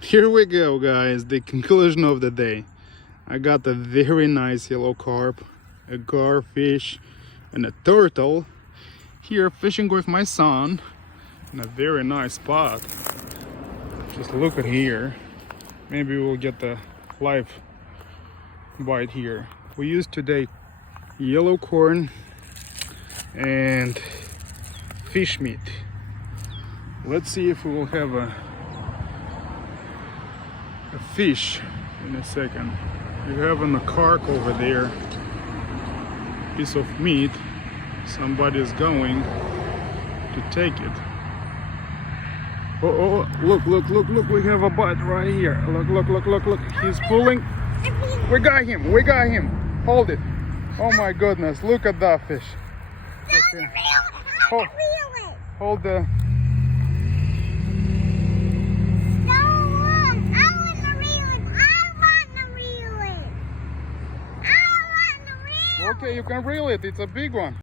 Here we go, guys, the conclusion of the day. I got a very nice yellow carp, a garfish, and a turtle here fishing with my son in a very nice spot. Just look at here. Maybe we'll get the live bite here. We used today yellow corn and fish meat. Let's see if we will have a fish in a second. You have a carp over there, piece of meat. Somebody is going to take it. Oh, look, we have a bite right here. Look, he's pulling. We got him. Hold it. Oh my goodness, look at that fish. Okay. Hold the... Okay, you can reel it. It's a big one.